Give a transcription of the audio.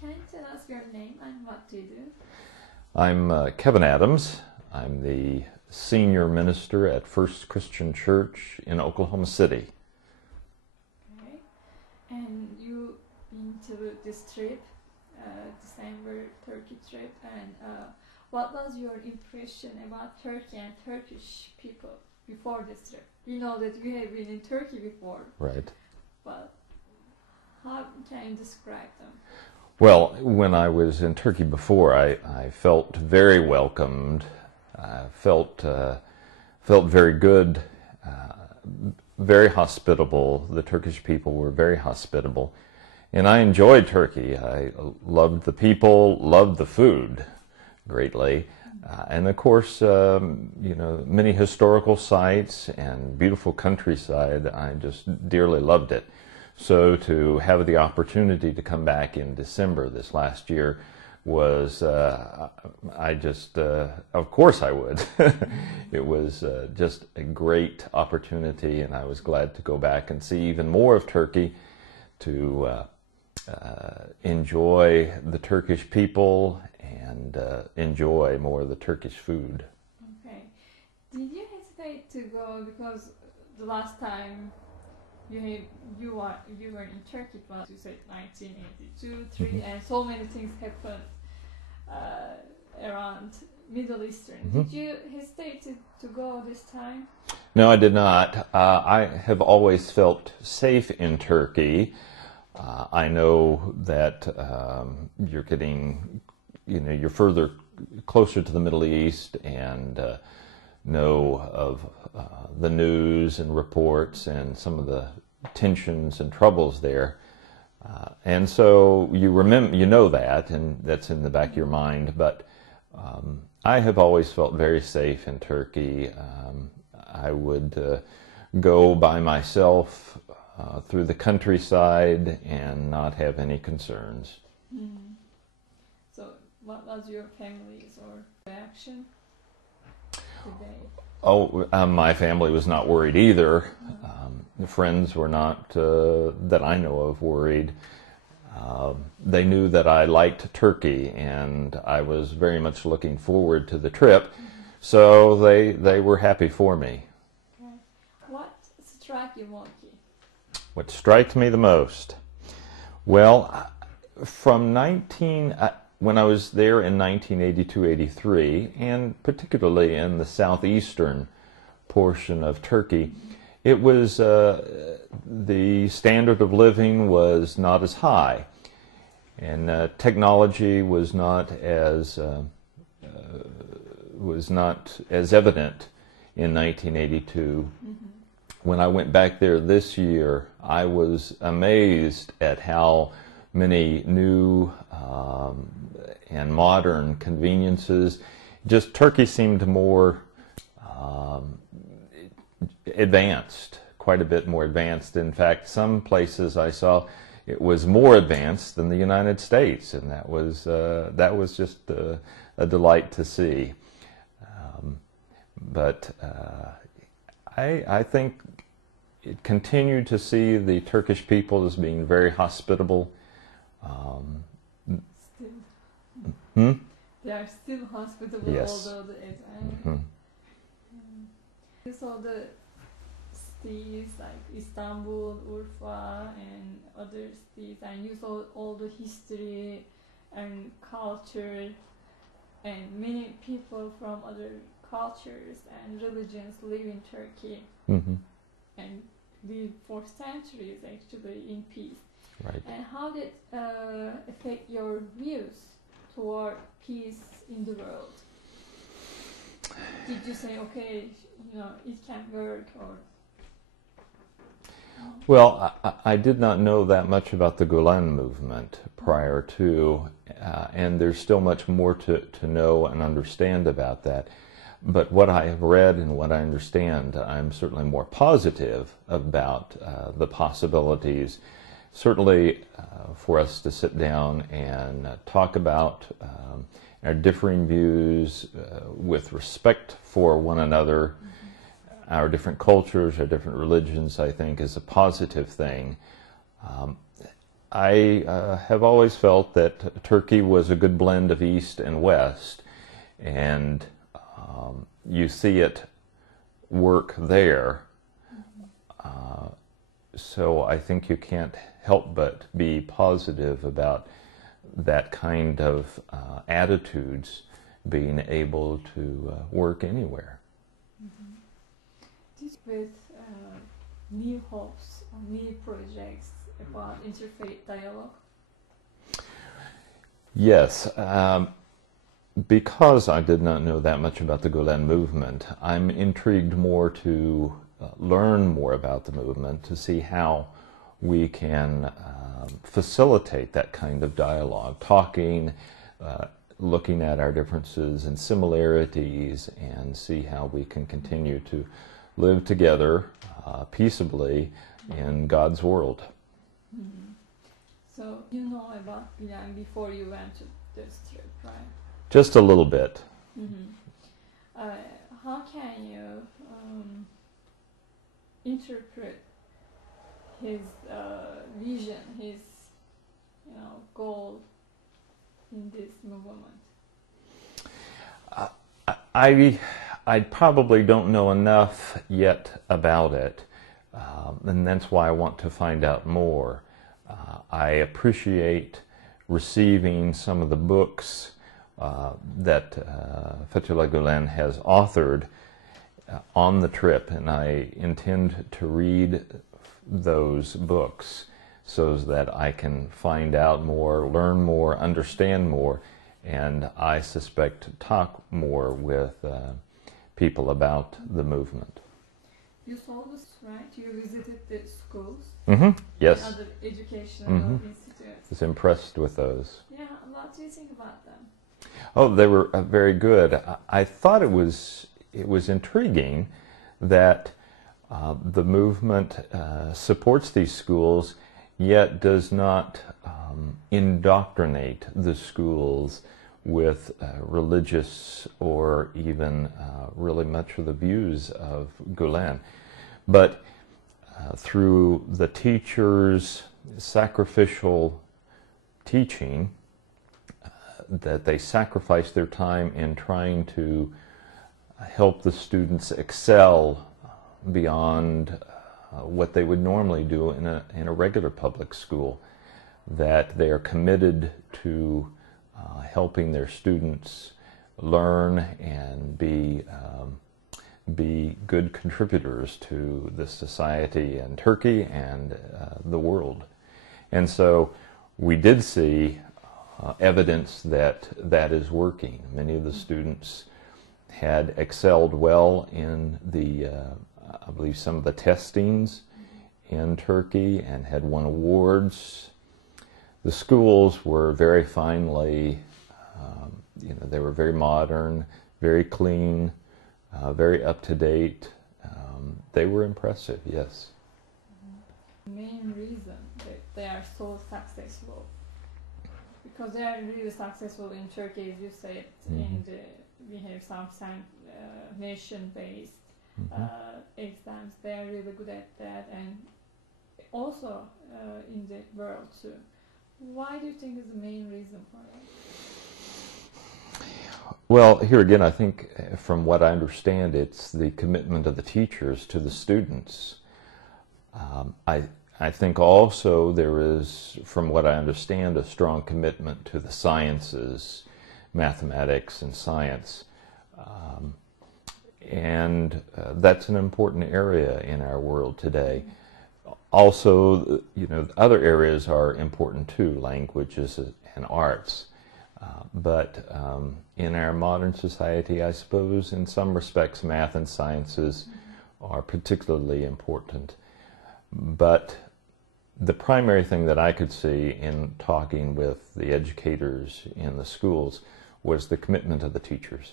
Can you tell us your name and what do you do? I'm Kevin Adams. I'm the senior minister at First Christian Church in Oklahoma City. Okay. And you been to this trip, December Turkey trip, and what was your impression about Turkey and Turkish people before this trip? We know that we have been in Turkey before. Right. But how can you describe them? Well, when I was in Turkey before, I felt very welcomed. I felt very good, very hospitable. The Turkish people were very hospitable. And I enjoyed Turkey. I loved the people, loved the food greatly. And of course, many historical sites and beautiful countryside. I just dearly loved it. So to have the opportunity to come back in December this last year was, of course I would. It was just a great opportunity, and I was glad to go back and see even more of Turkey, to enjoy the Turkish people and enjoy more of the Turkish food. Okay. Did you hesitate to go because the last time you were in Turkey, it was, you said 1982, 3, and so many things happened around Middle Eastern. Did you hesitate to go this time? No, I did not. I have always felt safe in Turkey. I know that you're getting, you're closer to the Middle East, and know of the news and reports and some of the tensions and troubles there. And so you know that, and that's in the back of your mind. But I have always felt very safe in Turkey. I would go by myself through the countryside and not have any concerns. Mm. So what was your family's reaction today? Oh, my family was not worried either. The friends were not, that I know of, worried. They knew that I liked Turkey, and I was very much looking forward to the trip, so they were happy for me. Okay. What struck you most? What struck me the most? Well, when I was there in 1982-83, and particularly in the southeastern portion of Turkey, it was the standard of living was not as high, and technology was not as evident in 1982. When I went back there this year, I was amazed at how many new and modern conveniences. Just Turkey seemed more advanced, quite a bit more advanced. In fact, some places I saw it was more advanced than the United States, and that was just a delight to see. I think it continued to see the Turkish people as being very hospitable. They are still hospitable, yes. Although you saw the cities like Istanbul, Urfa, and other cities, and you saw all the history and culture, and many people from other cultures and religions live in Turkey, and live for centuries actually in peace. Right. And how did affect your views toward peace in the world? Did you say, okay, it can work, or? Well, I did not know that much about the Gulen Movement prior to, and there's still much more to know and understand about that. But what I have read and what I understand, I'm certainly more positive about the possibilities. Certainly for us to sit down and talk about our differing views with respect for one another, our different cultures, our different religions, I think is a positive thing. have always felt that Turkey was a good blend of East and West, and you see it work there. So I think you can't help but be positive about that kind of attitudes being able to work anywhere. With new hopes or new projects about interfaith dialogue? Yes. Because I did not know that much about the Gulen movement, I'm intrigued more to learn more about the movement, to see how we can facilitate that kind of dialogue, talking, looking at our differences and similarities, and see how we can continue to live together peaceably in God's world. Mm-hmm. So you know about Gulen before you went to this trip, right? Just a little bit. Mm-hmm. How can you interpret his vision, his goal in this movement? I probably don't know enough yet about it, and that's why I want to find out more. I appreciate receiving some of the books that Fethullah Gulen has authored on the trip, and I intend to read those books so that I can find out more, learn more, understand more, and I suspect talk more with people about the movement. You saw this, right? You visited the schools? Mm-hmm. Yes. And other educational institutes. I was impressed with those. Yeah, what do you think about them? Oh, they were very good. I thought it was intriguing that the movement supports these schools, yet does not indoctrinate the schools with religious or even really much of the views of Gulen. But through the teachers' sacrificial teaching, that they sacrifice their time in trying to help the students excel beyond what they would normally do in a regular public school, that they are committed to helping their students learn and be good contributors to the society in Turkey and the world. And so we did see evidence that that is working. Many of the students had excelled well in the, I believe, some of the testings in Turkey and had won awards. The schools were very finely, they were very modern, very clean, very up-to-date. They were impressive, yes. The main reason that they are so successful, because they are really successful in Turkey, as you said, and we have some nation-based exams. They are really good at that, and also in the world too. Why do you think is the main reason for that? Well, here again, I think from what I understand, it's the commitment of the teachers to the students. I think also there is, from what I understand, a strong commitment to the sciences, mathematics and science. And that's an important area in our world today. Also, other areas are important too, languages and arts. But in our modern society, I suppose, in some respects, math and sciences are particularly important. But the primary thing that I could see in talking with the educators in the schools was the commitment of the teachers.